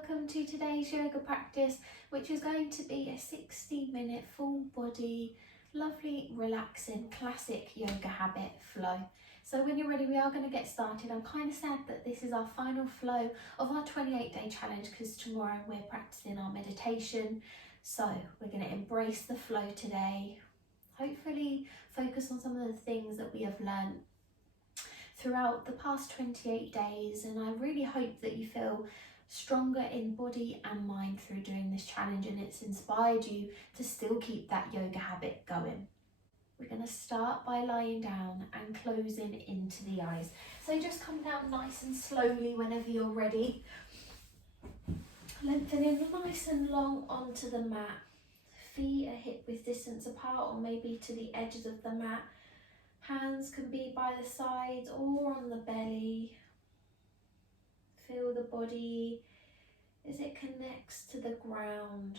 welcome to today's yoga practice, which is going to be a 60-minute full body, lovely, relaxing, classic yoga habit flow. So when you're ready, we are going to get started. I'm kind of sad that this is our final flow of our 28-day challenge because tomorrow we're practicing our meditation. So we're going to embrace the flow today, hopefully focus on some of the things that we have learned throughout the past 28 days, and I really hope that you feel stronger in body and mind through doing this challenge, and it's inspired you to still keep that yoga habit going. We're going to start by lying down and closing into the eyes. So just come down nice and slowly whenever you're ready. Lengthening nice and long onto the mat. Feet are hip width distance apart or maybe to the edges of the mat. Hands can be by the sides or on the belly. Feel the body as it connects to the ground.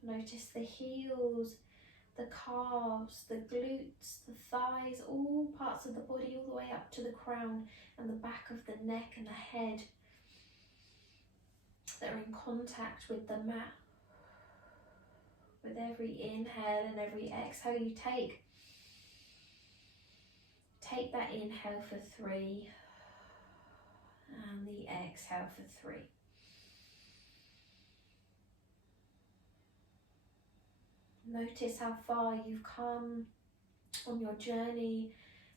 Notice the heels, the calves, the glutes, the thighs, all parts of the body all the way up to the crown and the back of the neck and the head that are in contact with the mat. With every inhale and every exhale you take that inhale for 3 and the exhale for 3. Notice how far you've come on your journey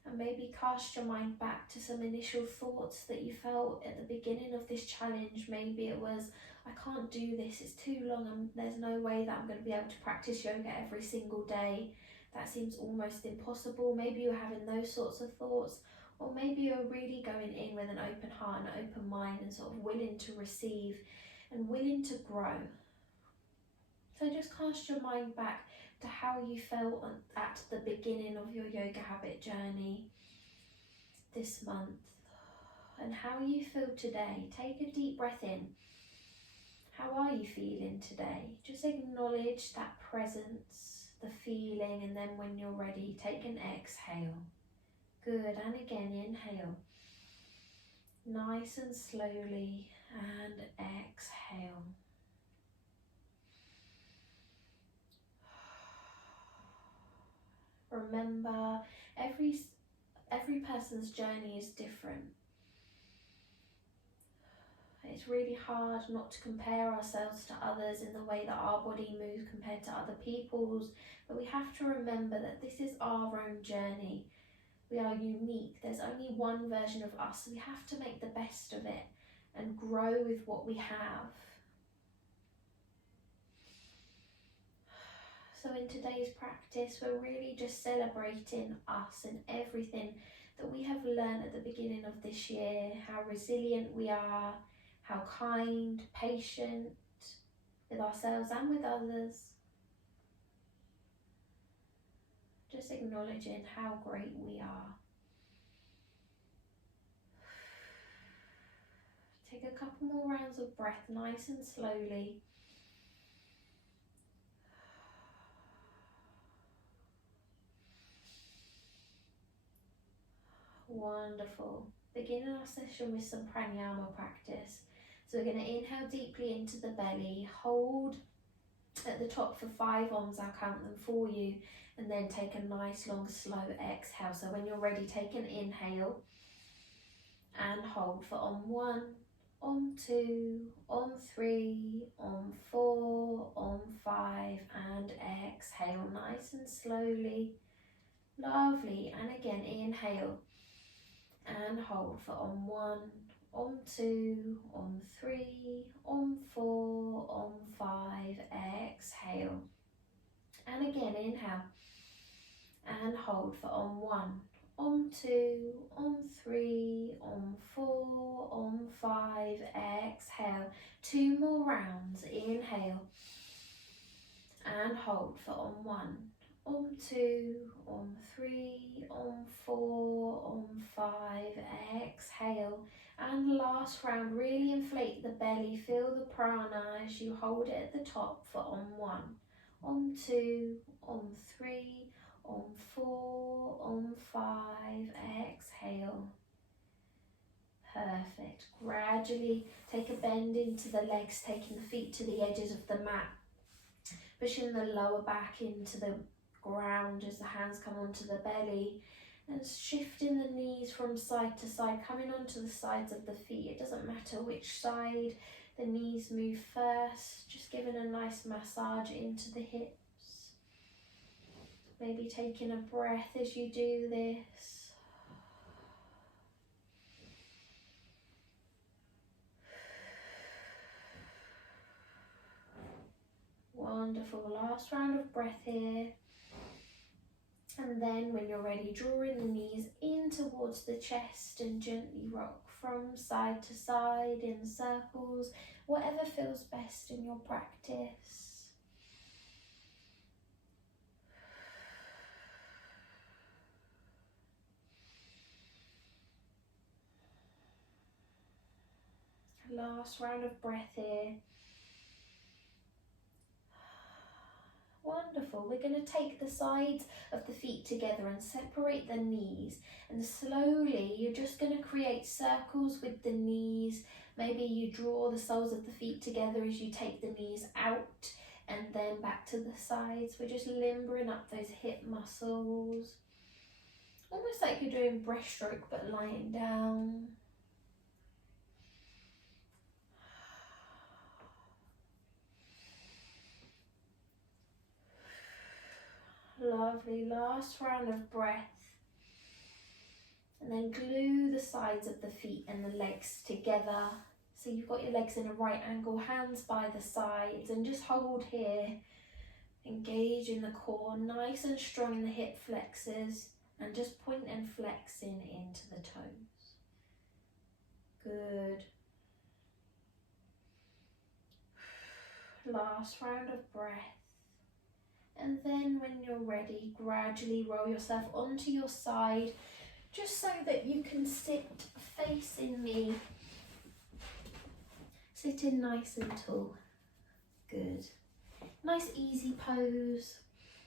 and maybe cast your mind back to some initial thoughts that you felt at the beginning of this challenge. Maybe it was, I can't do this, it's too long, and there's no way that I'm going to be able to practice yoga every single day. That seems almost impossible. Maybe you're having those sorts of thoughts, or maybe you're really going in with an open heart and an open mind and sort of willing to receive and willing to grow. So just cast your mind back to how you felt at the beginning of your yoga habit journey this month and how you feel today. Take a deep breath in. How are you feeling today? Just acknowledge that presence, the feeling, and then when you're ready, take an exhale. Good, and again, inhale. Nice and slowly, and exhale. Remember, every person's journey is different. It's really hard not to compare ourselves to others in the way that our body moves compared to other people's, but we have to remember that this is our own journey. We are unique. There's only one version of us. We have to make the best of it and grow with what we have. So in today's practice, we're really just celebrating us and everything that we have learned at the beginning of this year, how resilient we are, how kind, patient with ourselves and with others. Just acknowledging how great we are. Take a couple more rounds of breath, nice and slowly. Wonderful. Beginning our session with some pranayama practice. So we're going to inhale deeply into the belly, hold at the top for 5 ohms, I'll count them for you, and then take a nice long slow exhale. So when you're ready, take an inhale and hold for Om 1, Om 2, Om 3, Om 4, Om 5, and exhale nice and slowly. Lovely. And again, inhale and hold for Om 1, Om 2, Om 3, Om 4, Om 5, exhale. And again, inhale and hold for Om 1, Om 2, Om 3, Om 4, Om 5, exhale. 2 more rounds, inhale and hold for Om 1, Om 2, Om 3, Om 4, Om 5, exhale. And last round, really inflate the belly, feel the prana as you hold it at the top for Om 1, Om 2, Om 3, Om 4, Om 5, exhale. Perfect. Gradually take a bend into the legs, taking the feet to the edges of the mat, pushing the lower back into the ground as the hands come onto the belly, and shifting the knees from side to side, coming onto the sides of the feet. It doesn't matter which side the knees move first, just giving a nice massage into the hips. Maybe taking a breath as you do this. Wonderful. Last round of breath here. And then when you're ready, drawing the knees in towards the chest and gently rock from side to side in circles, whatever feels best in your practice. Last round of breath here. Wonderful. We're going to take the sides of the feet together and separate the knees, and slowly you're just going to create circles with the knees. Maybe you draw the soles of the feet together as you take the knees out and then back to the sides. We're just limbering up those hip muscles, almost like you're doing breaststroke but lying down. Lovely. Last round of breath. And then glue the sides of the feet and the legs together. So you've got your legs in a right angle, hands by the sides, and just hold here. Engage in the core, nice and strong in the hip flexors, and just point and flexing into the toes. Good. Last round of breath. And then when you're ready, gradually roll yourself onto your side, just so that you can sit facing me. Sitting nice and tall. Good. Nice easy pose.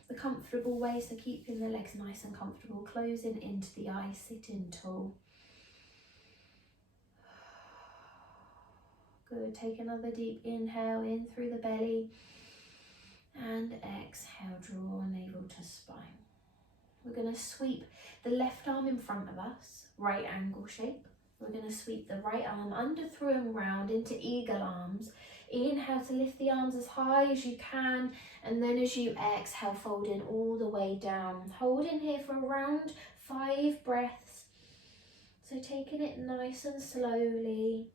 The comfortable way, so keeping the legs nice and comfortable, closing into the eyes, sitting tall. Good. Take another deep inhale in through the belly. And exhale, draw navel to spine. We're going to sweep the left arm in front of us, right angle shape. We're going to sweep the right arm under, through and round into eagle arms. Inhale to lift the arms as high as you can, and then as you exhale, folding all the way down. Holding here for around 5 breaths. So taking it nice and slowly.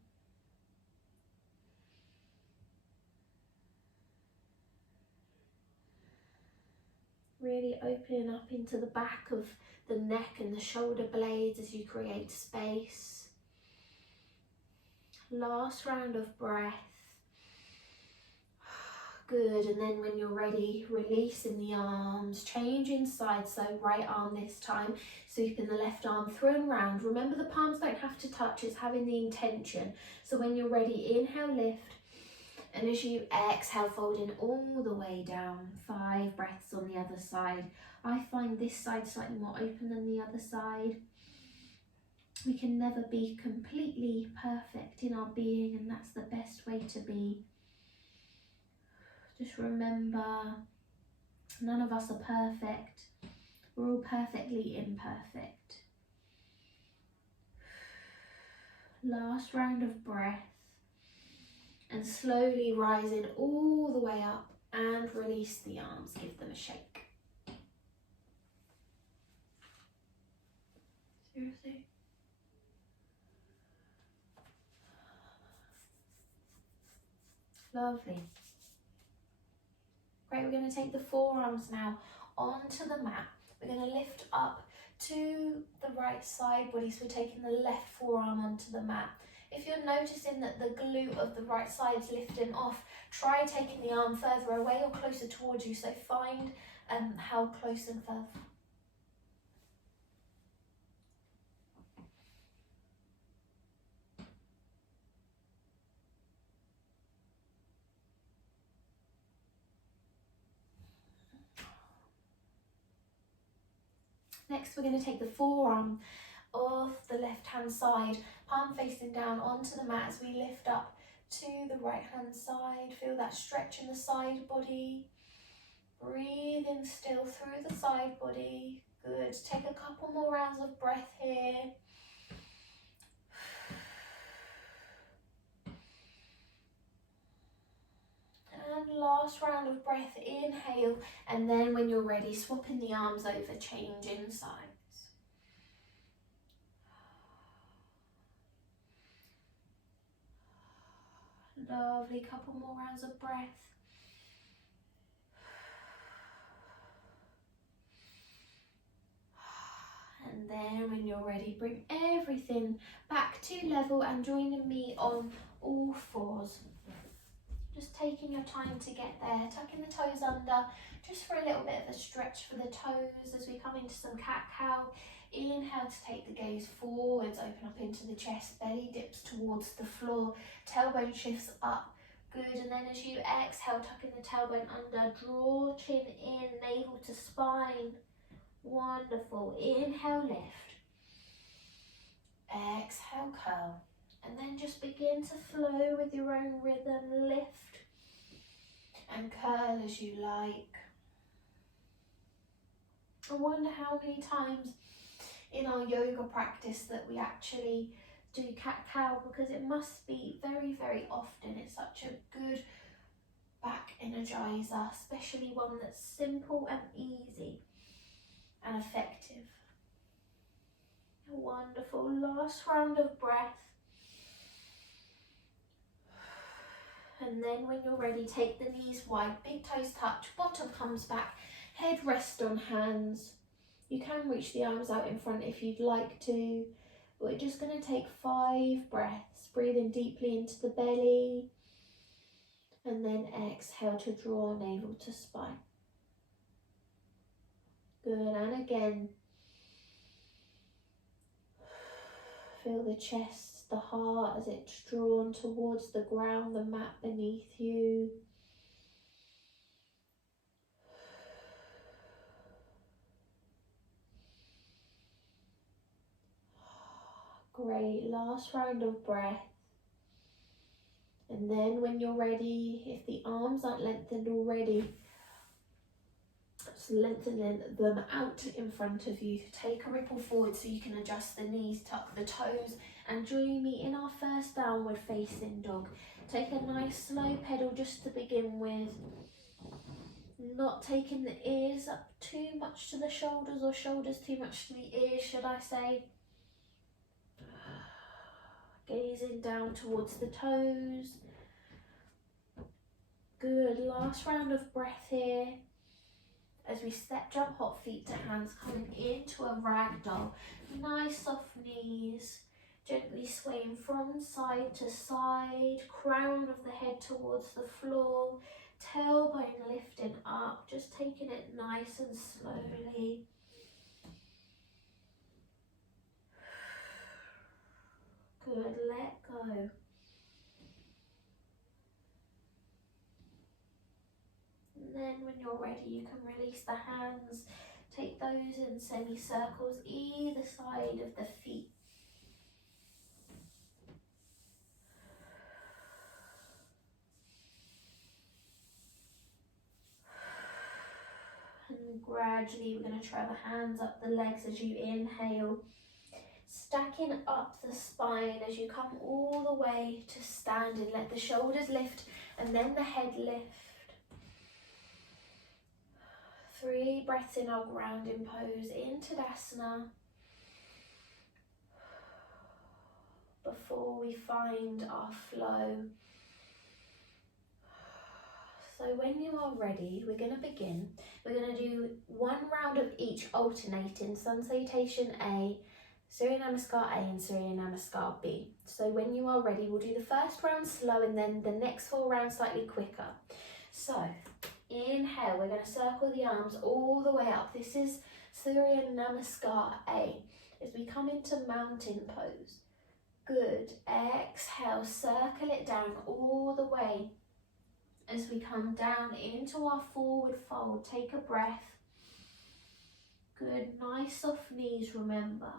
Really opening up into the back of the neck and the shoulder blades as you create space. Last round of breath. Good, and then when you're ready, releasing the arms, changing sides, so right arm this time, sweeping the left arm through and round. Remember, the palms don't have to touch, it's having the intention. So when you're ready, inhale, lift. And as you exhale, folding all the way down. 5 breaths on the other side. I find this side slightly more open than the other side. We can never be completely perfect in our being, and that's the best way to be. Just remember, none of us are perfect. We're all perfectly imperfect. Last round of breath. And slowly rising all the way up and release the arms, give them a shake. Seriously? Lovely. Great, we're going to take the forearms now onto the mat. We're going to lift up to the right side body, so we're taking the left forearm onto the mat. If you're noticing that the glute of the right side is lifting off, try taking the arm further away or closer towards you. So find how close and further. Next, we're going to take the forearm of the left hand side, palm facing down onto the mat as we lift up to the right hand side. Feel that stretch in the side body. Breathing still through the side body. Good. Take a couple more rounds of breath here. And last round of breath, inhale, and then when you're ready, swapping the arms over, changing sides. Lovely, couple more rounds of breath. And then when you're ready, bring everything back to level and joining me on all fours. Just taking your time to get there, tucking the toes under, just for a little bit of a stretch for the toes as we come into some cat-cow. Inhale to take the gaze forwards, open up into the chest, belly dips towards the floor, tailbone shifts up. Good, and then as you exhale, tucking the tailbone under, draw chin in, navel to spine. Wonderful. Inhale, lift. Exhale, curl. And then just begin to flow with your own rhythm. Lift and curl as you like. I wonder how many times in our yoga practice that we actually do cat-cow, because it must be very, very often. It's such a good back energizer, especially one that's simple and easy and effective. Wonderful. Last round of breath. And then when you're ready, take the knees wide, big toes touch, bottom comes back, head rests on hands. You can reach the arms out in front if you'd like to, but we're just going to take 5 breaths, breathing deeply into the belly, and then exhale to draw navel to spine. Good, and again, feel the chest, the heart as it's drawn towards the ground, the mat beneath you. Great, last round of breath. And then when you're ready, if the arms aren't lengthened already, just lengthen them out in front of you. Take a ripple forward so you can adjust the knees, tuck the toes, and join me in our first downward facing dog. Take a nice slow pedal just to begin with. Not taking the ears up too much to the shoulders, or shoulders too much to the ears, should I say. Gazing down towards the toes. Good, last round of breath here. As we step jump hot feet to hands, coming into a ragdoll. Nice soft knees, gently swaying from side to side, crown of the head towards the floor, tailbone lifting up, just taking it nice and slowly. Good, let go. And then when you're ready, you can release the hands. Take those in semicircles either side of the feet. And gradually we're going to try the hands up the legs as you inhale. Stacking up the spine as you come all the way to standing. Let the shoulders lift and then the head lift. 3 breaths in our grounding pose in Tadasana before we find our flow. So when you are ready, we're going to begin. We're going to do 1 round of each alternating. Sun Salutation A, Surya Namaskar A and Surya Namaskar B. So when you are ready, we'll do the first round slow and then the next 4 rounds slightly quicker. So inhale, we're going to circle the arms all the way up. This is Surya Namaskar A. As we come into mountain pose. Good. Exhale, circle it down all the way. As we come down into our forward fold, take a breath. Good. Nice soft knees, remember.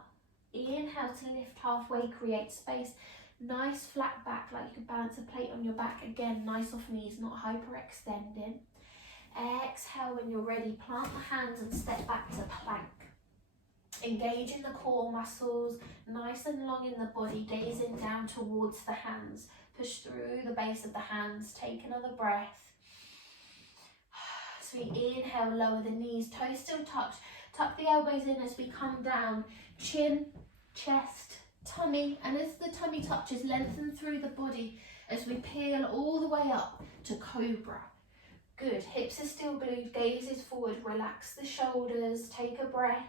Inhale to lift halfway, create space. Nice flat back, like you could balance a plate on your back. Again, nice off knees, not hyperextending. Exhale when you're ready, plant the hands and step back to plank. Engaging the core muscles, nice and long in the body, gazing down towards the hands. Push through the base of the hands, take another breath. So we inhale, lower the knees, toes still touch. Tuck the elbows in as we come down. Chin, chest, tummy, and as the tummy touches, lengthen through the body as we peel all the way up to cobra. Good, hips are still glued, gaze is forward, relax the shoulders, take a breath.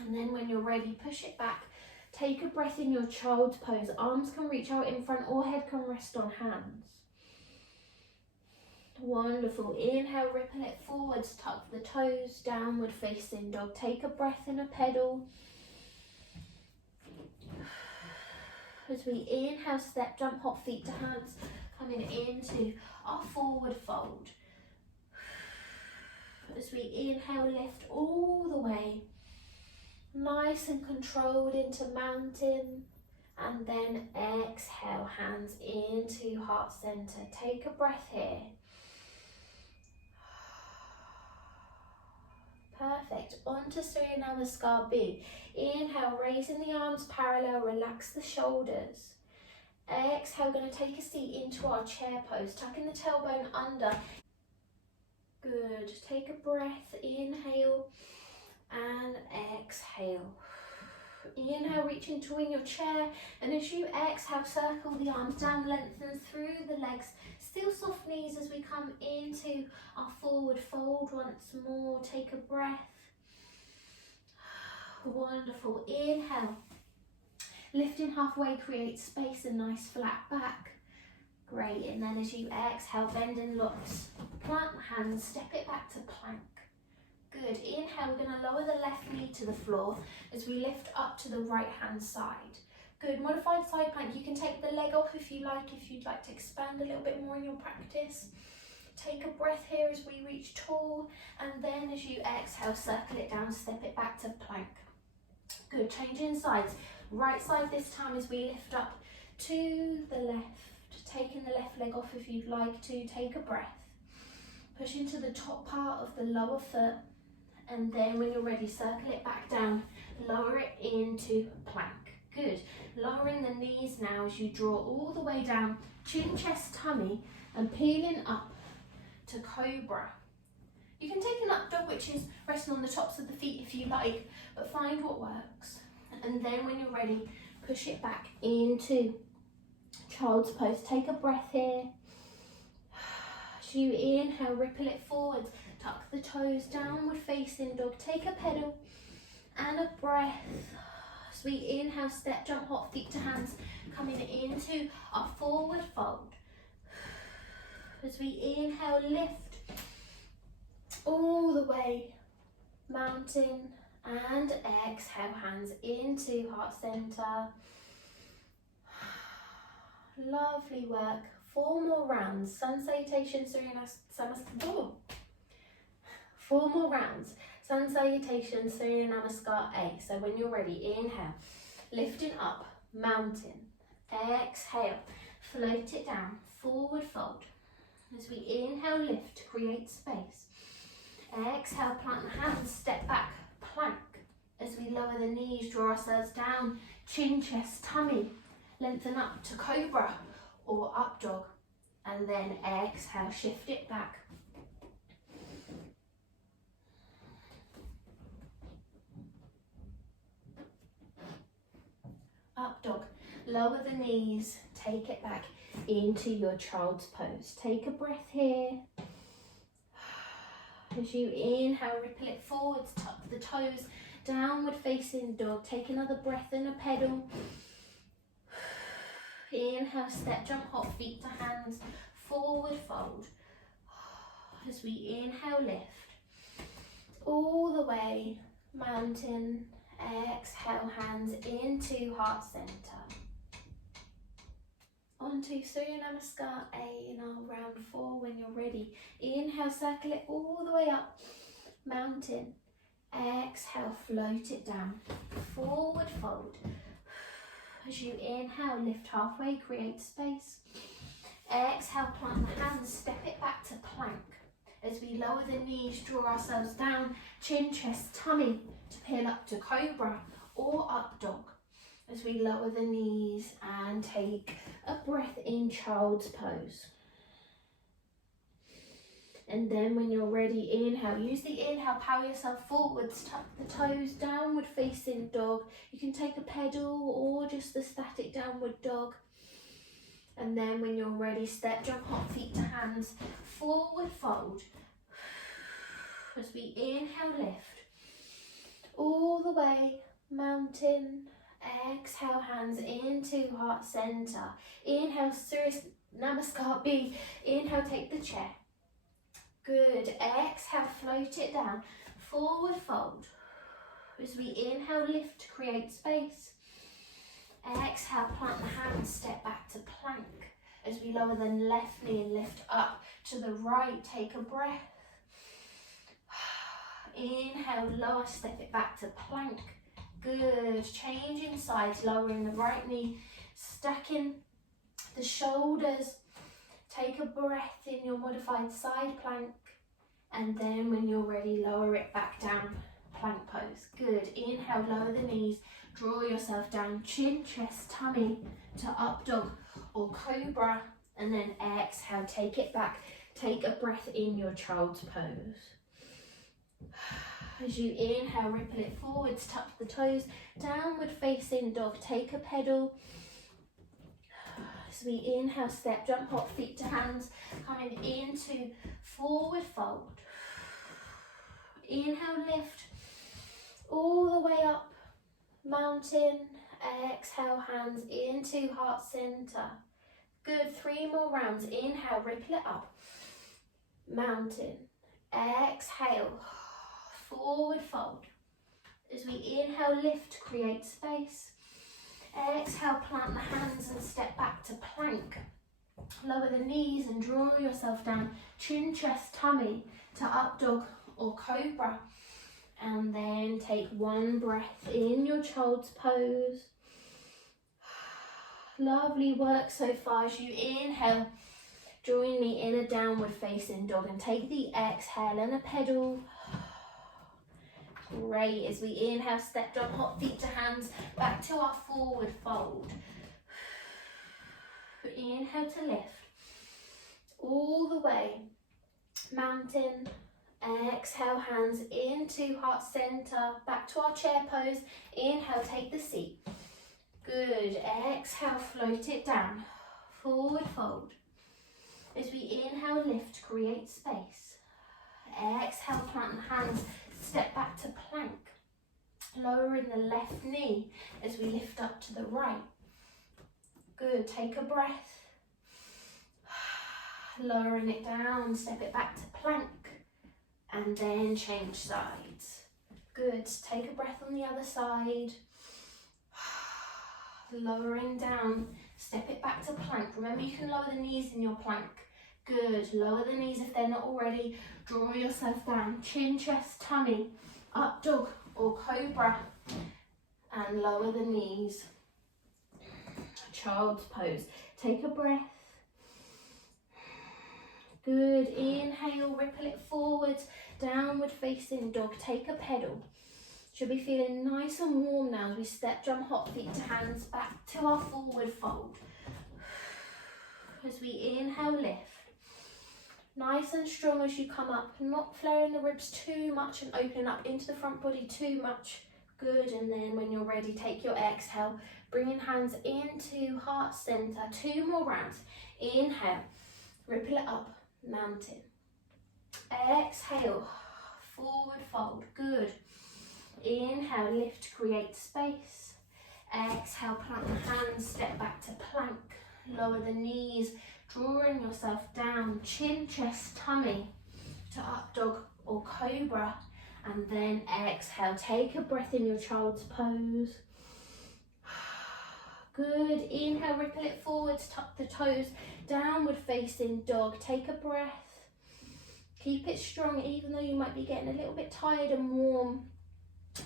And then when you're ready, push it back. Take a breath in your child's pose. Arms can reach out in front or head can rest on hands. Wonderful. Inhale, ripple it forwards, tuck the toes, downward facing dog. Take a breath in a pedal. As we inhale, step, jump, hop, feet to hands, coming into our forward fold. As we inhale, lift all the way. Nice and controlled into mountain, and then exhale, hands into heart center. Take a breath here. Perfect. Onto Surya Namaskar B. Inhale, raising the arms parallel, relax the shoulders. Exhale, going to take a seat into our chair pose, tucking the tailbone under. Good. Take a breath. Inhale. And exhale. Inhale, reach into in your chair, and as you exhale, circle the arms down, lengthen through the legs, still soft knees as we come into our forward fold once more. Take a breath. Wonderful. Inhale, lifting halfway, create space and nice flat back. Great. And then as you exhale, bend in locks, plant the hands, step it back to plank. Good. Inhale, we're going to lower the left knee to the floor as we lift up to the right hand side. Good. Modified side plank. You can take the leg off if you'd like to expand a little bit more in your practice. Take a breath here as we reach tall, and then as you exhale, circle it down, step it back to plank. Good. Changing sides. Right side this time as we lift up to the left. Taking the left leg off if you'd like to. Take a breath. Push into the top part of the lower foot. And then when you're ready, circle it back down, lower it into plank. Good. Lowering the knees now as you draw all the way down, chin, chest, tummy, and peeling up to cobra. You can take an up dog, which is resting on the tops of the feet if you like, but find what works. And then when you're ready, push it back into child's pose. Take a breath here. As you inhale, ripple it forwards. Tuck the toes, downward facing dog. Take a pedal and a breath. As we inhale, step, jump, hop, feet to hands, coming into our forward fold. As we inhale, lift all the way, mountain, and exhale, hands into heart center. Lovely work. 4 more rounds. Sun salutation, Surya Namaskar. 4 more rounds. Sun salutation, Surya Namaskar A. So when you're ready, inhale, lifting up, mountain. Exhale, float it down, forward fold. As we inhale, lift, create space. Exhale, plant the hands, step back, plank. As we lower the knees, draw ourselves down, chin, chest, tummy. Lengthen up to cobra or up dog. And then exhale, shift it back. Up dog. Lower the knees, take it back into your child's pose. Take a breath here. As you inhale, ripple it forwards, tuck the toes, downward facing dog. Take another breath in a pedal. Inhale, step, jump, hop, feet to hands, forward fold. As we inhale, lift all the way, mountain. Exhale, hands into heart center. Onto Surya Namaskar A in our round 4 when you're ready. Inhale, circle it all the way up, mountain. Exhale, float it down. Forward fold. As you inhale, lift halfway, create space. Exhale, plant the hands, step it back to plank. As we lower the knees, draw ourselves down, chin, chest, tummy, to peel up to cobra or up dog. As we lower the knees and take a breath in, child's pose. And then when you're ready, inhale. Use the inhale, power yourself forwards, tuck the toes, downward facing dog. You can take a pedal or just the static downward dog. And then when you're ready, step, jump, hop, feet to hands, forward fold. As we inhale, lift. All the way, mountain. Exhale, hands into heart center. Inhale, Surya Namaskar B. Inhale, take the chair. Good. Exhale, float it down. Forward fold. As we inhale, lift, create space. Exhale, plant the hands, step back to plank. As we lower the left knee and lift up to the right, take a breath. Inhale, lower, step it back to plank. Good. Changing sides, lowering the right knee, stacking the shoulders. Take a breath in your modified side plank. And then when you're ready, lower it back down, plank pose. Good. Inhale, lower the knees, draw yourself down, chin, chest, tummy to up dog or cobra. And then exhale, take it back. Take a breath in your child's pose. As you inhale, ripple it forwards, tuck the toes, downward facing dog, take a pedal. As we inhale, step, jump, hop, feet to hands, coming into forward fold. Inhale, lift, all the way up, mountain. Exhale, hands into heart center. Good, 3 more rounds. Inhale, ripple it up, mountain. Exhale, forward fold. As we inhale, lift, create space. Exhale, plant the hands and step back to plank. Lower the knees and draw yourself down, chin, chest, tummy to up dog or cobra. And then take 1 breath in your child's pose. Lovely work so far. As you inhale, join me in a downward facing dog and take the exhale and a pedal. Great. As we inhale, step, jump, hop, feet to hands, back to our forward fold. Inhale to lift. All the way, mountain. Exhale, hands into heart center, back to our chair pose. Inhale, take the seat. Good. Exhale, float it down. Forward fold. As we inhale, lift, create space. Exhale, plant the hands, step back to plank. Lowering the left knee as we lift up to the right. Good. Take a breath. Lowering it down, step it back to plank. And then change sides. Good. Take a breath on the other side. Lowering down, step it back to plank. Remember, you can lower the knees in your plank. Good. Lower the knees if they're not already. Draw yourself down, chin, chest, tummy, up dog or cobra. And lower the knees. Child's pose. Take a breath. Good. Inhale, ripple it forwards, downward facing dog. Take a pedal. Should be feeling nice and warm now as we step, jump, hop, feet to hands, back to our forward fold. As we inhale, lift. Nice and strong as you come up, not flaring the ribs too much and opening up into the front body too much. Good. And then when you're ready, take your exhale, bringing hands into heart center. 2 more rounds. Inhale, ripple it up, mountain. Exhale, forward fold. Good. Inhale, lift, create space. Exhale, plant the hands, step back to plank. Lower the knees, drawing yourself down, chin, chest, tummy to up dog or cobra. And then exhale, take a breath in your child's pose. Good. Inhale, ripple it forwards, tuck the toes, downward facing dog. Take a breath. Keep it strong even though you might be getting a little bit tired and warm.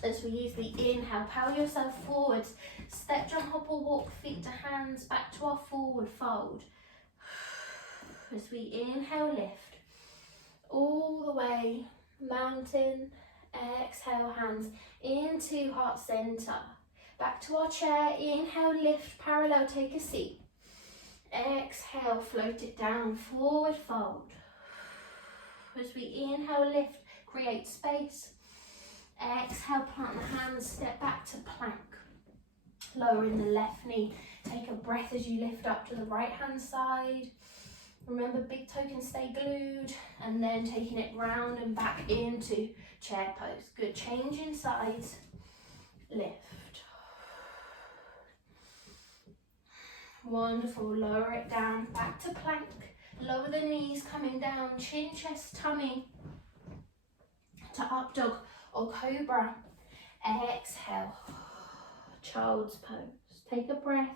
As we use the inhale, power yourself forwards. Step, jump, hop or walk, feet to hands, back to our forward fold. As we inhale, lift all the way, mountain. Exhale, hands into heart center. Back to our chair, inhale, lift, parallel, take a seat. Exhale, float it down, forward fold. As we inhale, lift, create space. Exhale, plant the hands, step back to plank. Lowering the left knee, take a breath as you lift up to the right hand side. Remember, big toe can stay glued, and then taking it round and back into chair pose. Good, changing sides, lift. Wonderful, lower it down, back to plank. Lower the knees, coming down, chin, chest, tummy, to up dog or cobra. Exhale, child's pose. Take a breath.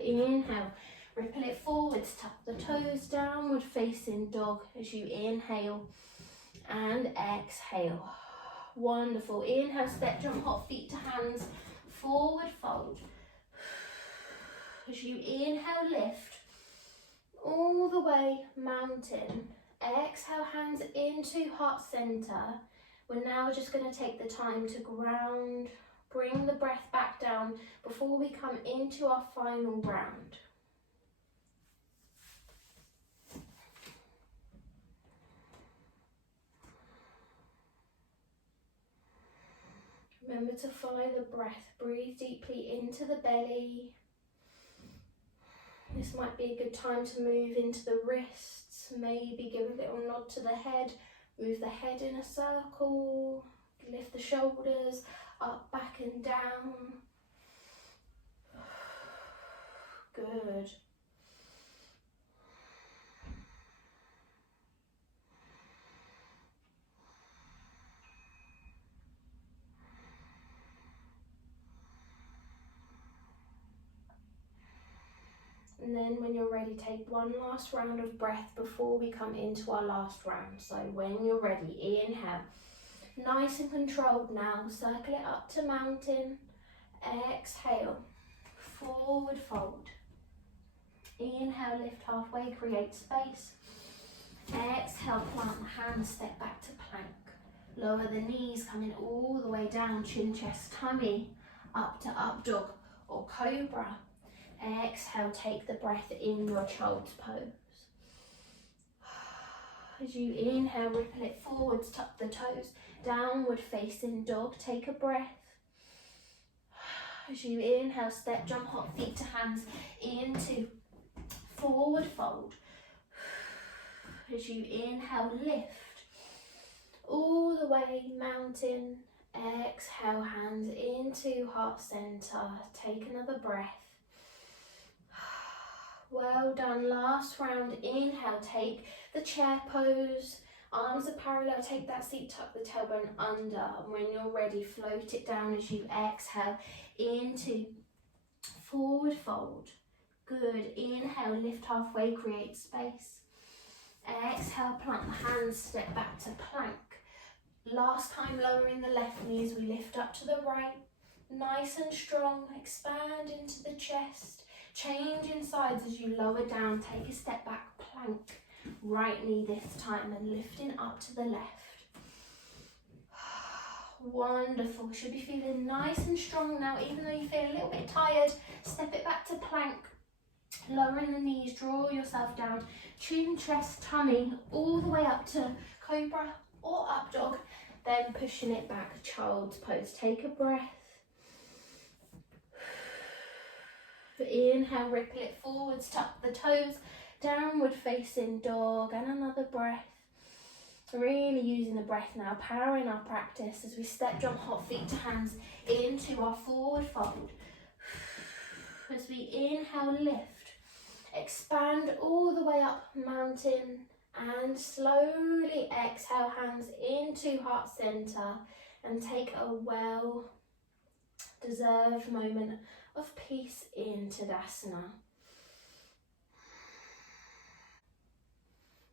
Inhale, ripple it forwards, tuck the toes, downward facing dog as you inhale and exhale. Wonderful. Inhale, step, jump, hop, feet to hands, forward fold. As you inhale, lift all the way, mountain. Exhale, hands into heart center. We're now just going to take the time to ground, bring the breath back down before we come into our final round. Remember to follow the breath, breathe deeply into the belly. This might be a good time to move into the wrists, maybe give a little nod to the head, move the head in a circle, lift the shoulders up, back and down. Good. And then when you're ready, take one last round of breath before we come into our last round. So when you're ready, inhale. Nice and controlled now. Circle it up to mountain. Exhale. Forward fold. Inhale, lift halfway, create space. Exhale, plant the hands, step back to plank. Lower the knees, coming all the way down, chin, chest, tummy, up to up dog or cobra. Exhale, take the breath in your child's pose. As you inhale, ripple it forwards, tuck the toes, downward facing dog, take a breath. As you inhale, step, jump, hop, feet to hands, into forward fold. As you inhale, lift all the way, mountain. Exhale, hands into heart center. Take another breath. Well done. Last round. Inhale, take the chair pose. Arms are parallel. Take that seat, tuck the tailbone under. And when you're ready, float it down as you exhale into forward fold. Good. Inhale, lift halfway, create space. Exhale, plant the hands, step back to plank. Last time, lowering the left knee as we lift up to the right. Nice and strong. Expand into the chest. Change in sides as you lower down. Take a step back, plank. Right knee this time and lifting up to the left. Wonderful. Should be feeling nice and strong now. Even though you feel a little bit tired, step it back to plank. Lowering the knees, draw yourself down. Chin, chest, tummy, all the way up to cobra or up dog. Then pushing it back, child's pose. Take a breath. Inhale, ripple it forwards, tuck the toes, downward facing dog, and another breath. Really using the breath now, powering our practice as we step, jump, hop, feet to hands into our forward fold. As we inhale, lift, expand all the way up, mountain, and slowly exhale, hands into heart center, and take a well-deserved moment of peace in Tadasana.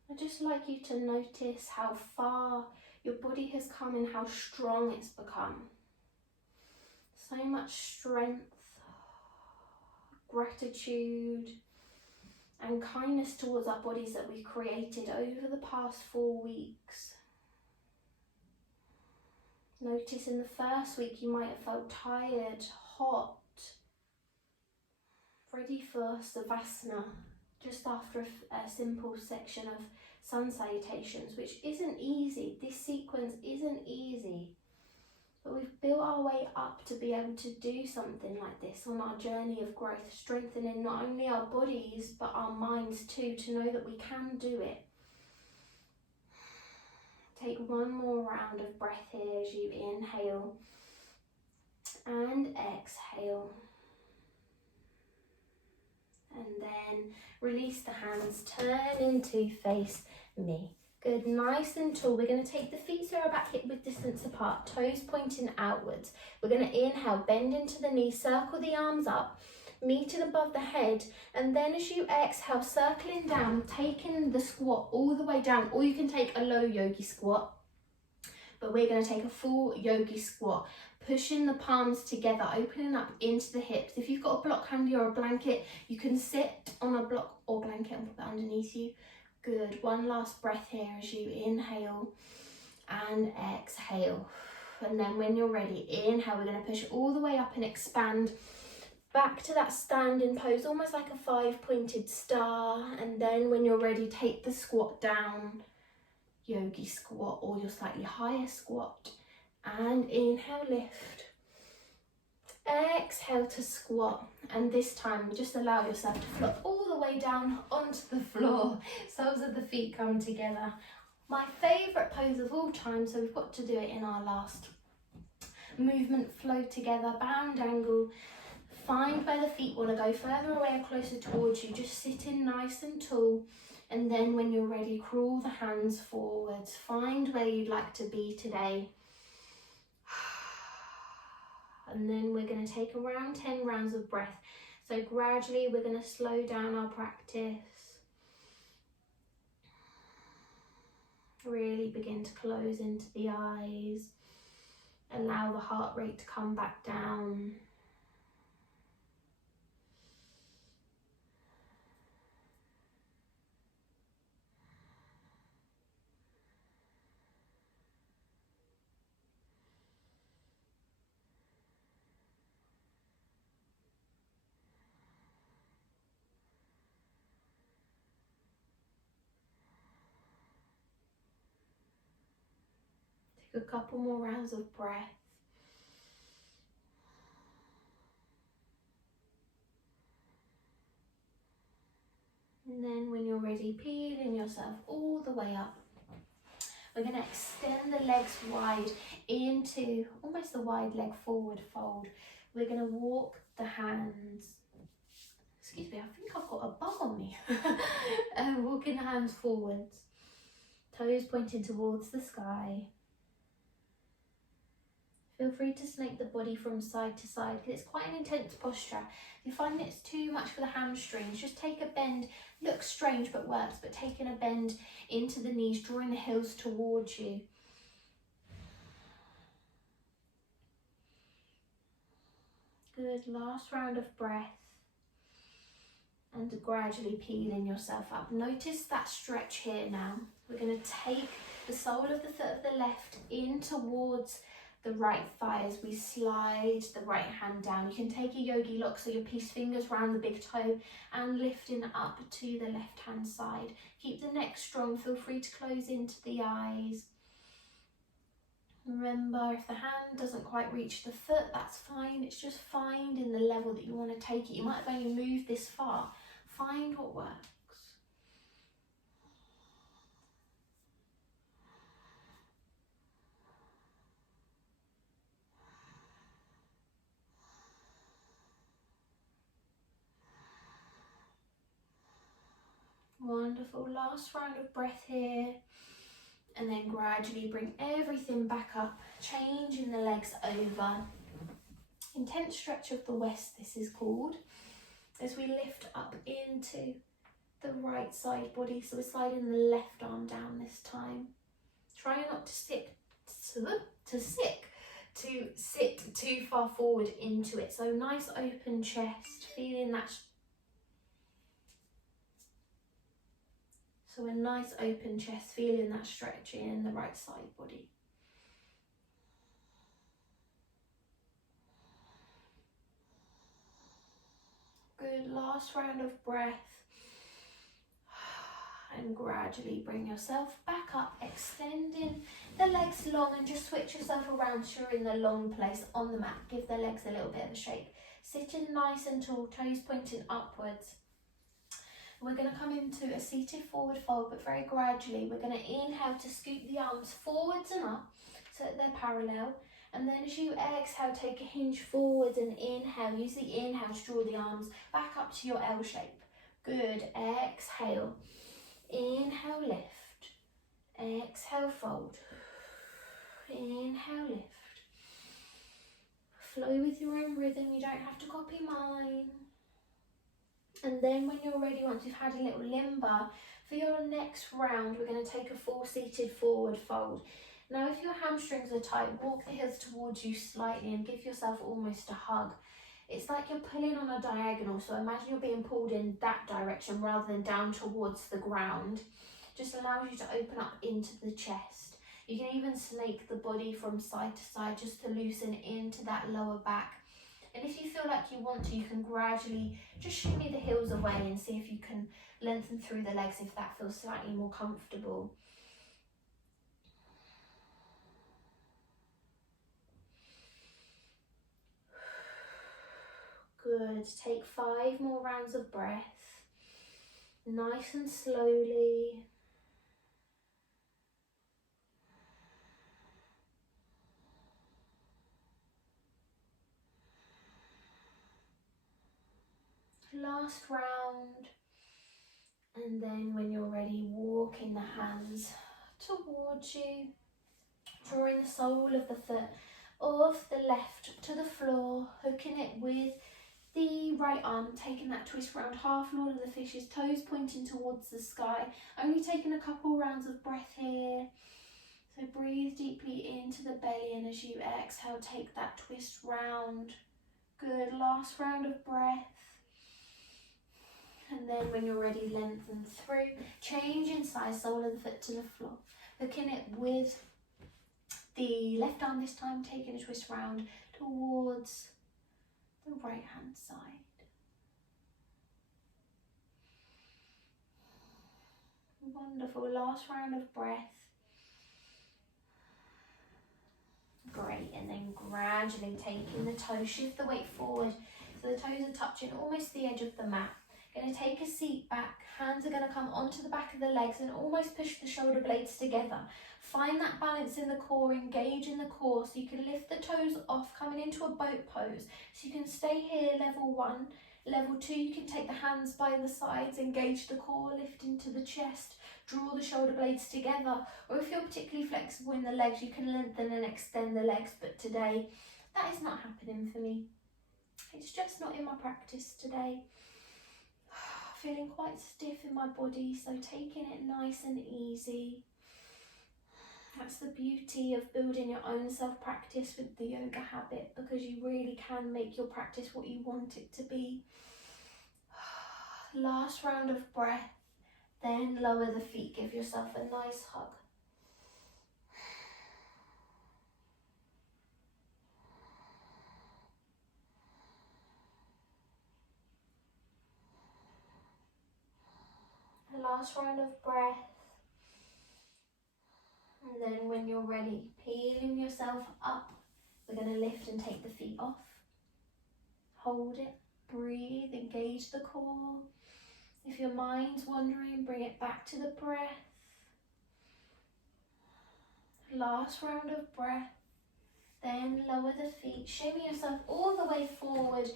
I'd just like you to notice how far your body has come and how strong it's become. So much strength, gratitude, and kindness towards our bodies that we've created over the past 4 weeks. Notice in the first week you might have felt tired, hot, ready for Savasana, just after a simple section of sun salutations, which isn't easy. This sequence isn't easy, but we've built our way up to be able to do something like this on our journey of growth, strengthening not only our bodies but our minds too, to know that we can do it. Take one more round of breath here as you inhale and exhale. And then release the hands, turn into face me. Good, nice and tall. We're going to take the feet so are about hip width distance apart, toes pointing outwards. We're going to inhale, bend into the knees, circle the arms up, meeting above the head. And then as you exhale, circling down, taking the squat all the way down, or you can take a low yogi squat. But we're going to take a full yogi squat, pushing the palms together, opening up into the hips. If you've got a block handy or a blanket, you can sit on a block or blanket and put that underneath you. Good. One last breath here as you inhale and exhale. And then when you're ready, inhale, we're going to push all the way up and expand back to that standing pose, almost like a 5-pointed star. And then when you're ready, take the squat down, yogi squat or your slightly higher squat, and inhale, lift, exhale to squat, and this time just allow yourself to flop all the way down onto the floor, soles of the feet come together. My favourite pose of all time, so we've got to do it in our last movement. Flow together, bound angle, find where the feet want to go, further away or closer towards you, just sitting nice and tall. And then when you're ready, crawl the hands forwards. Find where you'd like to be today. And then we're going to take around 10 rounds of breath. So gradually we're going to slow down our practice. Really begin to close into the eyes. Allow the heart rate to come back down. Take a couple more rounds of breath. And then when you're ready, peeling yourself all the way up. We're going to extend the legs wide into almost a wide leg forward fold. We're going to walk the hands. Excuse me, I think I've got a bug on me. Walking the hands forwards. Toes pointing towards the sky. Feel free to snake the body from side to side because it's quite an intense posture. If you find it's too much for the hamstrings, just take a bend. Looks strange but works, but taking a bend into the knees, drawing the heels towards you. Good, last round of breath. And gradually peeling yourself up. Notice that stretch here now. We're going to take the sole of the foot of the left in towards the right thigh as we slide the right hand down. You can take a yogi lock so your peace fingers round the big toe and lifting up to the left hand side. Keep the neck strong. Feel free to close into the eyes. Remember, if the hand doesn't quite reach the foot, that's fine. It's just finding the level that you want to take it. You might have only moved this far. Find what works. Wonderful. Last round of breath here. And then gradually bring everything back up, changing the legs over. Intense stretch of the west, this is called. As we lift up into the right side body. So we're sliding the left arm down this time. Try not to sit to sit too far forward into it. So nice open chest, feeling that. So a nice open chest, feeling that stretching in the right side body. Good, last round of breath. And gradually bring yourself back up, extending the legs long, and just switch yourself around so you're in the long place on the mat. Give the legs a little bit of a shake. Sitting nice and tall, toes pointing upwards. We're going to come into a seated forward fold, but very gradually. We're going to inhale to scoop the arms forwards and up so that they're parallel. And then as you exhale, take a hinge forwards and inhale. Use the inhale to draw the arms back up to your L shape. Good. Exhale. Inhale, lift. Exhale, fold. Inhale, lift. Flow with your own rhythm. You don't have to copy mine. And then when you're ready, once you've had a little limber, for your next round, we're going to take a full seated forward fold. Now, if your hamstrings are tight, walk the heels towards you slightly and give yourself almost a hug. It's like you're pulling on a diagonal, so imagine you're being pulled in that direction rather than down towards the ground. Just allows you to open up into the chest. You can even snake the body from side to side just to loosen into that lower back. And if you feel like you want to, you can gradually just shimmy the heels away and see if you can lengthen through the legs if that feels slightly more comfortable. Good. Take 5 more rounds of breath. Nice and slowly. Last round. And then when you're ready, walking the hands towards you. Drawing the sole of the foot off the left to the floor. Hooking it with the right arm, taking that twist round, half Lord of the Fishes, toes pointing towards the sky. Only taking a couple rounds of breath here. So breathe deeply into the belly, and as you exhale, take that twist round. Good, last round of breath. And then when you're ready, lengthen through. Change in size, sole of the foot to the floor. Hooking it with the left arm this time, taking a twist round towards the right hand side. Wonderful, last round of breath. Great, and then gradually taking the toes, shift the weight forward so the toes are touching almost the edge of the mat. Going to take a seat back, hands are going to come onto the back of the legs and almost push the shoulder blades together. Find that balance in the core, engage in the core so you can lift the toes off, coming into a boat pose. So you can stay here, level 1. Level 2, you can take the hands by the sides, engage the core, lift into the chest, draw the shoulder blades together. Or if you're particularly flexible in the legs, you can lengthen and extend the legs. But today, that is not happening for me. It's just not in my practice today. Feeling quite stiff in my body, so taking it nice and easy. That's the beauty of building your own self-practice with the yoga habit, because you really can make your practice what you want it to be. Last round of breath, then lower the feet, give yourself a nice hug. Last round of breath. And then when you're ready, peeling yourself up, we're going to lift and take the feet off. Hold it, breathe, engage the core. If your mind's wandering, bring it back to the breath. Last round of breath. Then lower the feet, shimmy yourself all the way forward,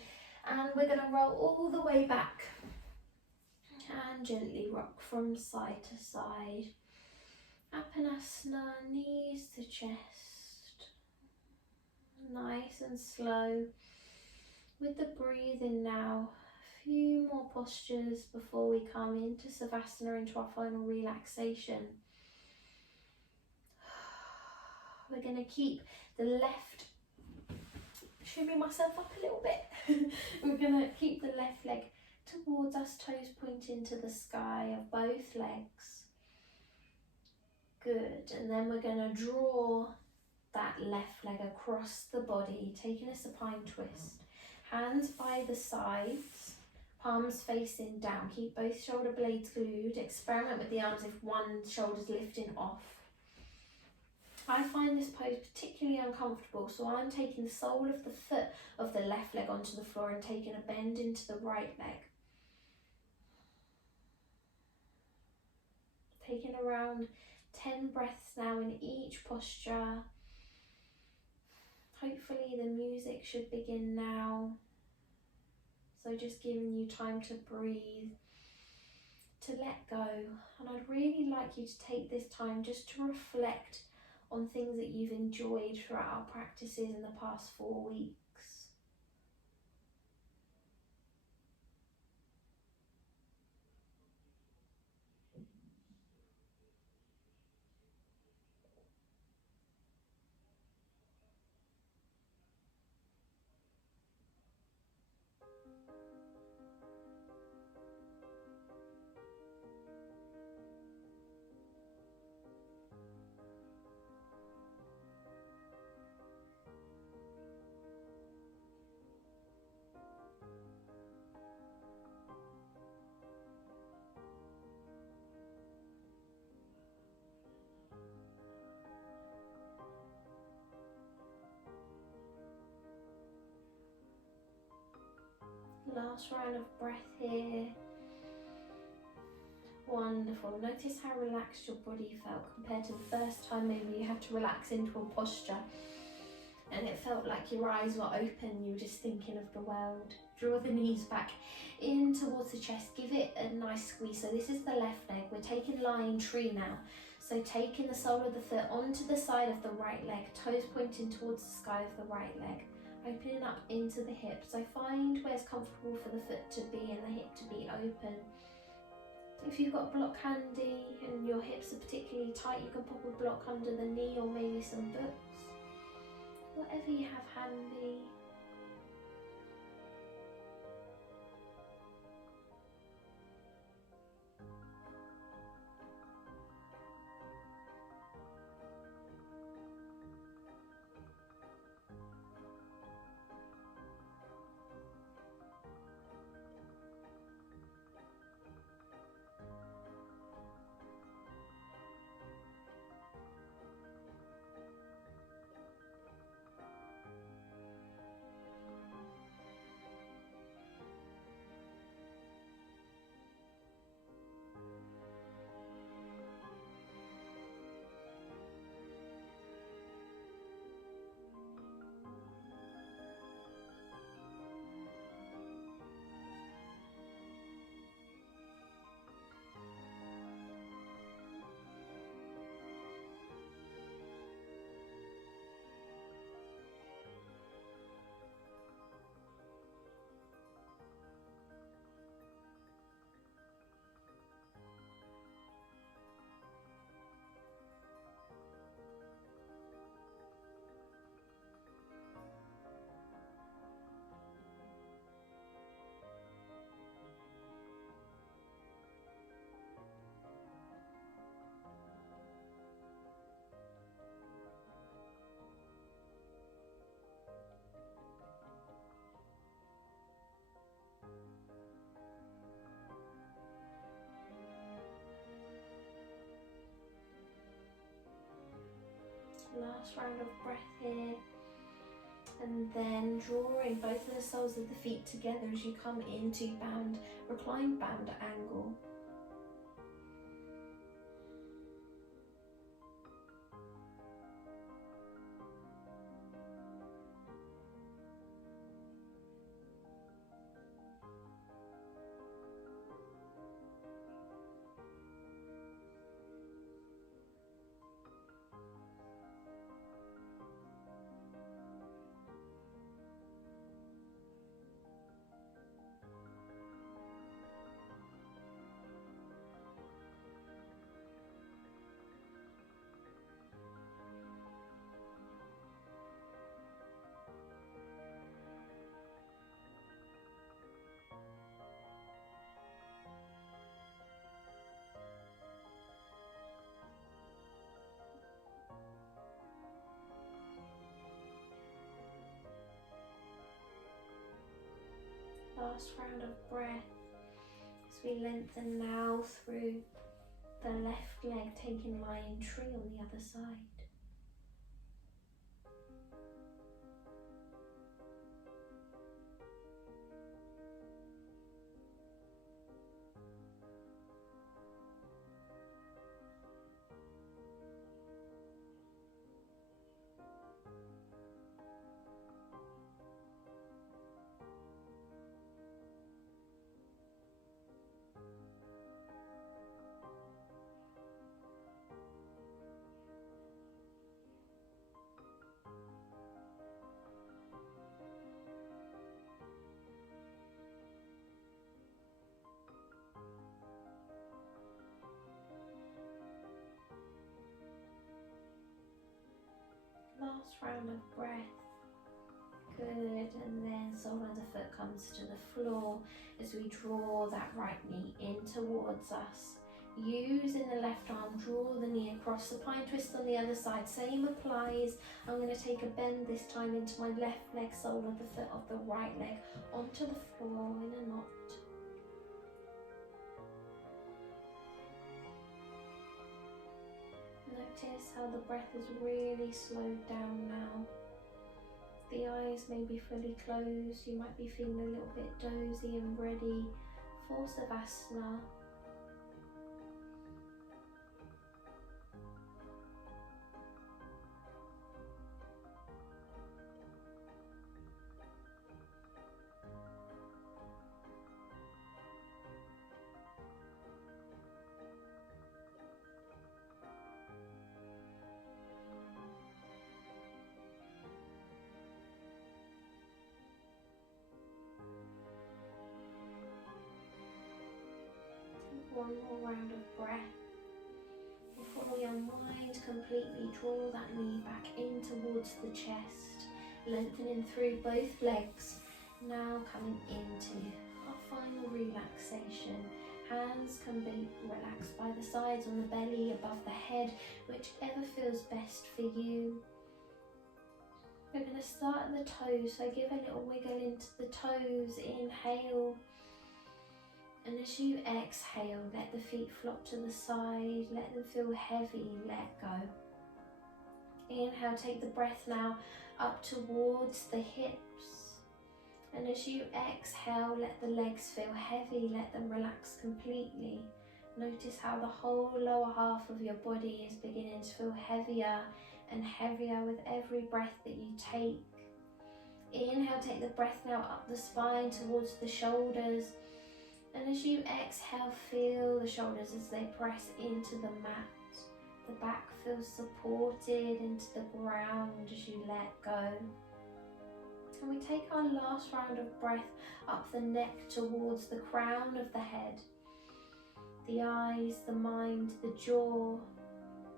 and we're going to roll all the way back. And gently rock from side to side. Apanasana, knees to chest. Nice and slow. With the breathing now, a few more postures before we come into Savasana, into our final relaxation. We're going to keep the left, shimmy myself up a little bit. We're going to keep the left leg towards us, toes pointing to the sky of both legs. Good, and then we're going to draw that left leg across the body, taking a supine twist. Hands by the sides, palms facing down. Keep both shoulder blades glued. Experiment with the arms if one shoulder's lifting off. I find this pose particularly uncomfortable, so I'm taking the sole of the foot of the left leg onto the floor and taking a bend into the right leg. Taking around 10 breaths now in each posture. Hopefully the music should begin now. So just giving you time to breathe, to let go. And I'd really like you to take this time just to reflect on things that you've enjoyed throughout our practices in the past 4 weeks. Last round of breath here. Wonderful. Notice how relaxed your body felt compared to the first time maybe you had to relax into a posture and it felt like your eyes were open, you were just thinking of the world. Draw the knees back in towards the chest, give it a nice squeeze. So this is the left leg, we're taking lying tree now. So taking the sole of the foot onto the side of the right leg, toes pointing towards the sky of the right leg. Opening up into the hips. So find where it's comfortable for the foot to be and the hip to be open. If you've got a block handy and your hips are particularly tight, you can pop a block under the knee or maybe some books. Whatever you have handy. Last round of breath here, and then drawing both of the soles of the feet together as you come into bound, reclined bound angle. last round of breath as we lengthen now through the left leg, taking lion tree on the other side. Last round of breath. Good, and then sole of the foot comes to the floor as we draw that right knee in towards us. Using the left arm, draw the knee across, supine twist on the other side. Same applies. I'm going to take a bend this time into my left leg, sole of the foot of the right leg onto the floor in a knot. Notice how the breath is really slowed down now. The eyes may be fully closed, you might be feeling a little bit dozy and ready for Savasana. One more round of breath before we unwind completely. Draw that knee back in towards the chest, lengthening through both legs. Now coming into our final relaxation. Hands can be relaxed by the sides, on the belly, above the head, whichever feels best for you. We're going to start at the toes, so give a little wiggle into the toes. Inhale. And as you exhale, let the feet flop to the side, let them feel heavy, let go. Inhale, take the breath now up towards the hips. And as you exhale, let the legs feel heavy, let them relax completely. Notice how the whole lower half of your body is beginning to feel heavier and heavier with every breath that you take. Inhale, take the breath now up the spine towards the shoulders. And as you exhale, feel the shoulders as they press into the mat. The back feels supported into the ground as you let go. And we take our last round of breath up the neck towards the crown of the head. The eyes, the mind, the jaw.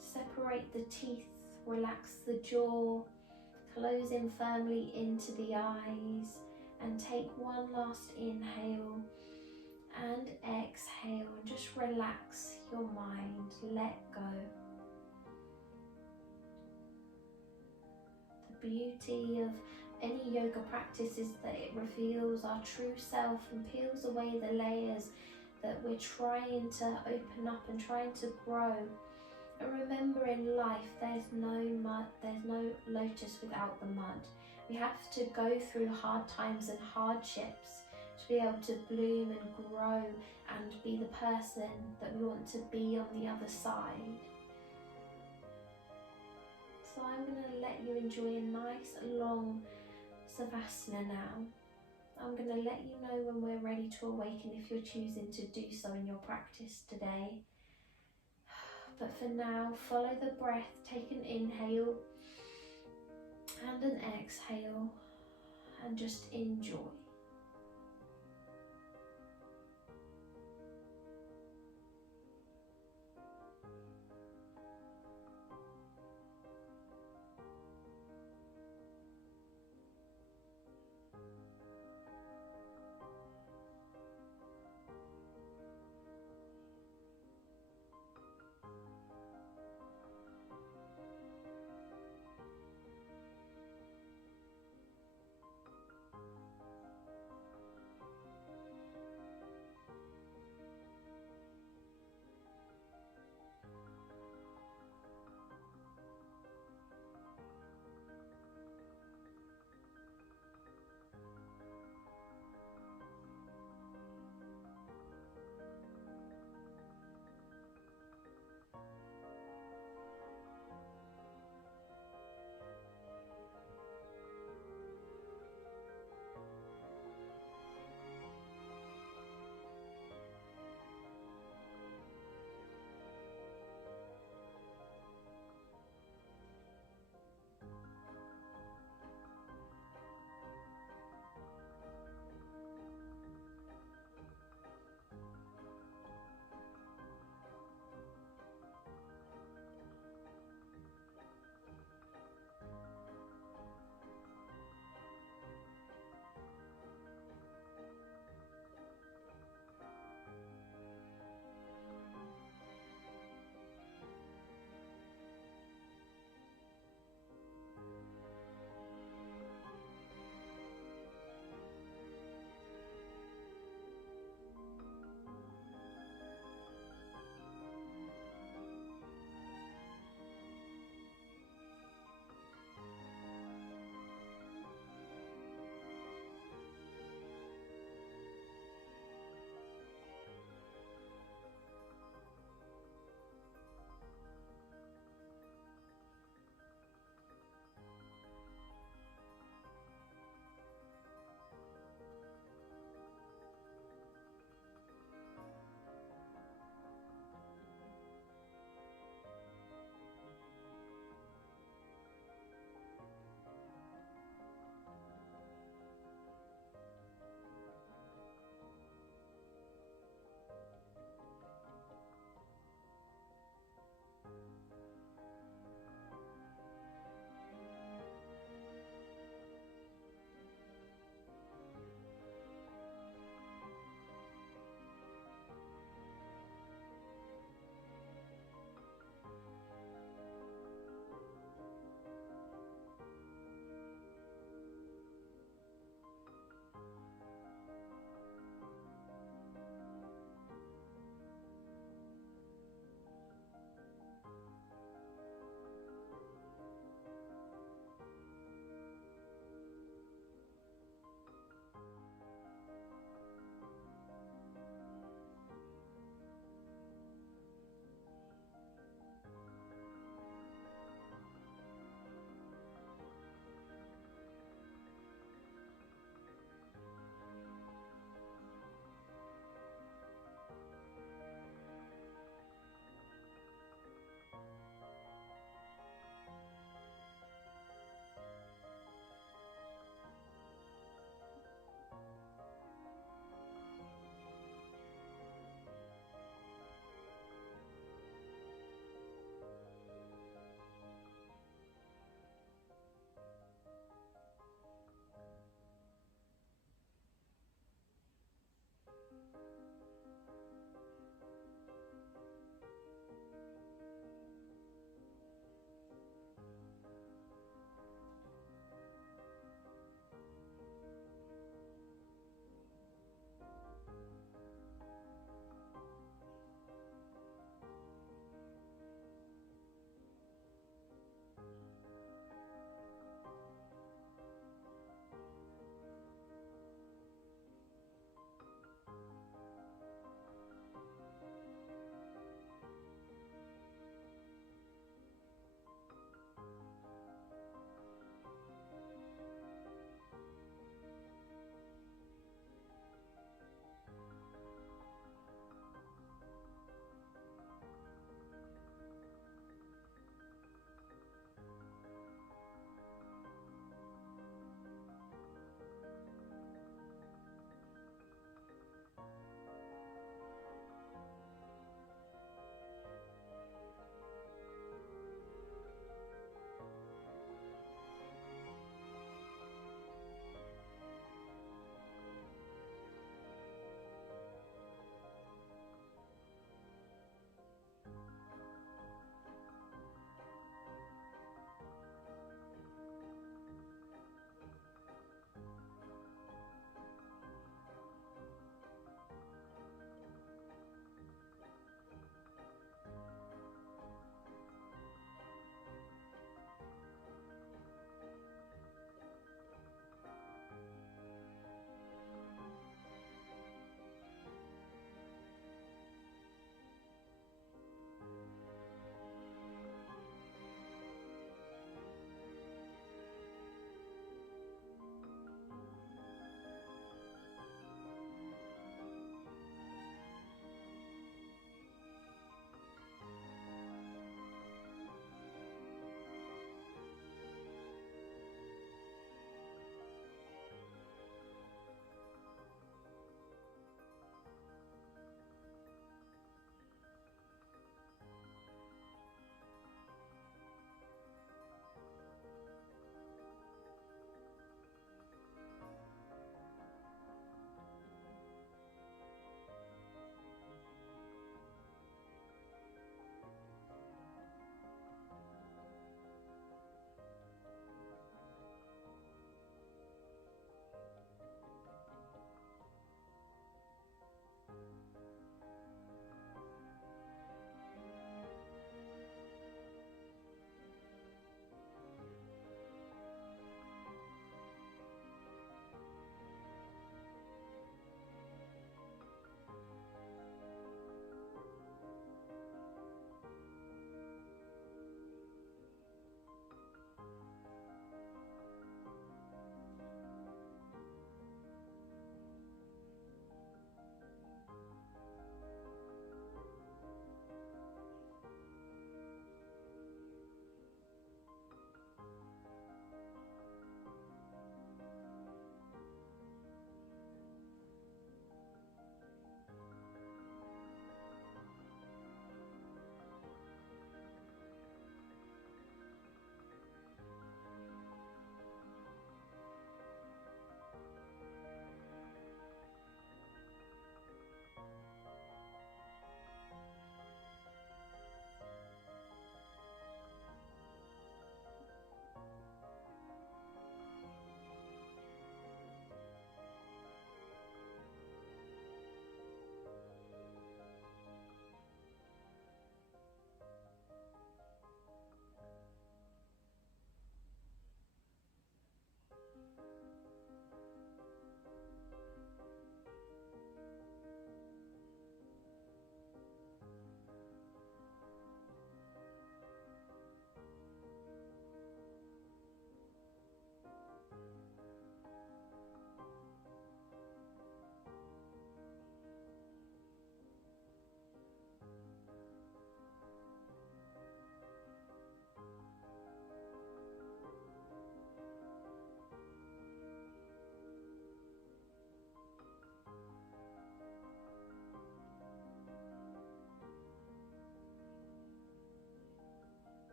Separate the teeth, relax the jaw. Close in firmly into the eyes. And take one last inhale. And exhale, and just relax your mind, let go. The beauty of any yoga practice is that it reveals our true self and peels away the layers that we're trying to open up and trying to grow. And remember, in life there's no mud, there's no lotus without the mud. We have to go through hard times and hardships to be able to bloom and grow and be the person that we want to be on the other side. So I'm going to let you enjoy a nice long Savasana now. I'm going to let you know when we're ready to awaken if you're choosing to do so in your practice today. But for now, follow the breath, take an inhale and an exhale and just enjoy.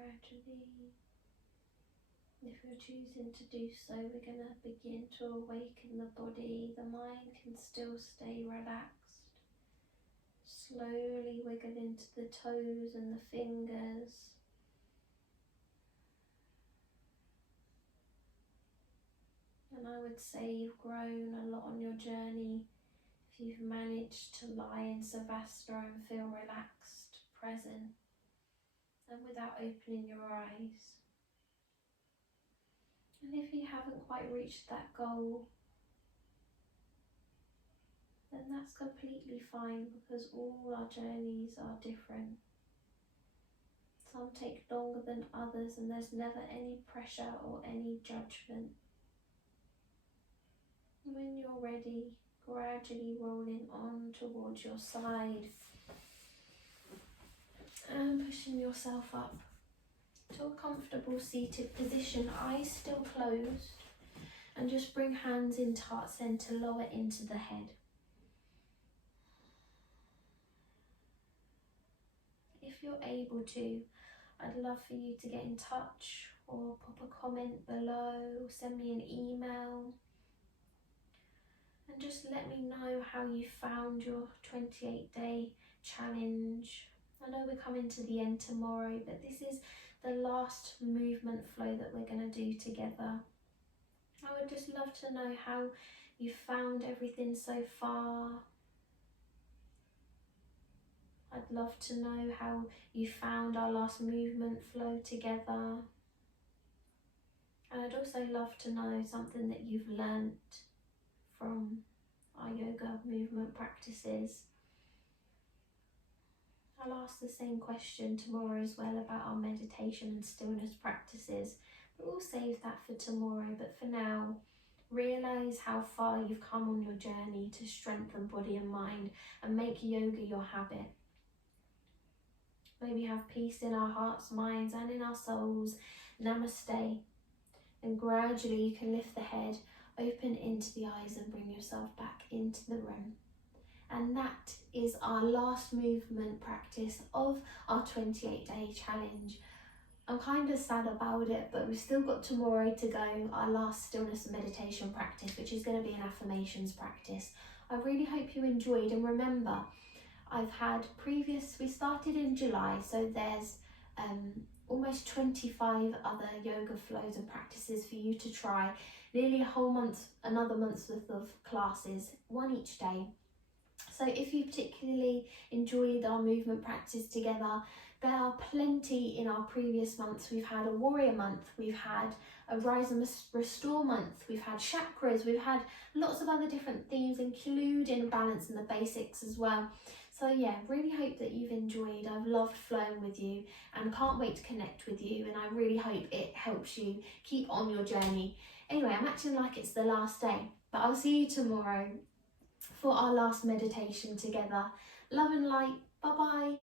gradually, if you're choosing to do so, we're going to begin to awaken the body. The mind can still stay relaxed. Slowly wiggle into the toes and the fingers. And I would say you've grown a lot on your journey if you've managed to lie in Savasana and feel relaxed, present, and without opening your eyes. And if you haven't quite reached that goal, then that's completely fine, because all our journeys are different. Some take longer than others, and there's never any pressure or any judgment. When you're ready, gradually rolling on towards your side and pushing yourself up to a comfortable seated position, eyes still closed, and just bring hands into heart center, lower into the head. If you're able to, I'd love for you to get in touch or pop a comment below, or send me an email, and just let me know how you found your 28-day challenge. I know we're coming to the end tomorrow, but this is the last movement flow that we're going to do together. I would just love to know how you found everything so far. I'd love to know how you found our last movement flow together. And I'd also love to know something that you've learnt from our yoga movement practices. I'll ask the same question tomorrow as well about our meditation and stillness practices, but we'll save that for tomorrow. But for now, realise how far you've come on your journey to strengthen body and mind and make yoga your habit. May we have peace in our hearts, minds and in our souls. Namaste. And gradually you can lift the head, open into the eyes and bring yourself back into the room. And that is our last movement practice of our 28-day challenge. I'm kind of sad about it, but we've still got tomorrow to go, our last stillness and meditation practice, which is going to be an affirmations practice. I really hope you enjoyed, and remember, we started in July, so there's almost 25 other yoga flows and practices for you to try. Nearly a whole month, another month's worth of classes, one each day. So if you particularly enjoyed our movement practice together, there are plenty in our previous months. We've had a warrior month, we've had a rise and restore month, we've had chakras, we've had lots of other different themes, including balance and the basics as well. So yeah, really hope that you've enjoyed. I've loved flowing with you and can't wait to connect with you, and I really hope it helps you keep on your journey. Anyway, I'm acting like it's the last day, but I'll see you tomorrow for our last meditation together. Love and light. Bye bye.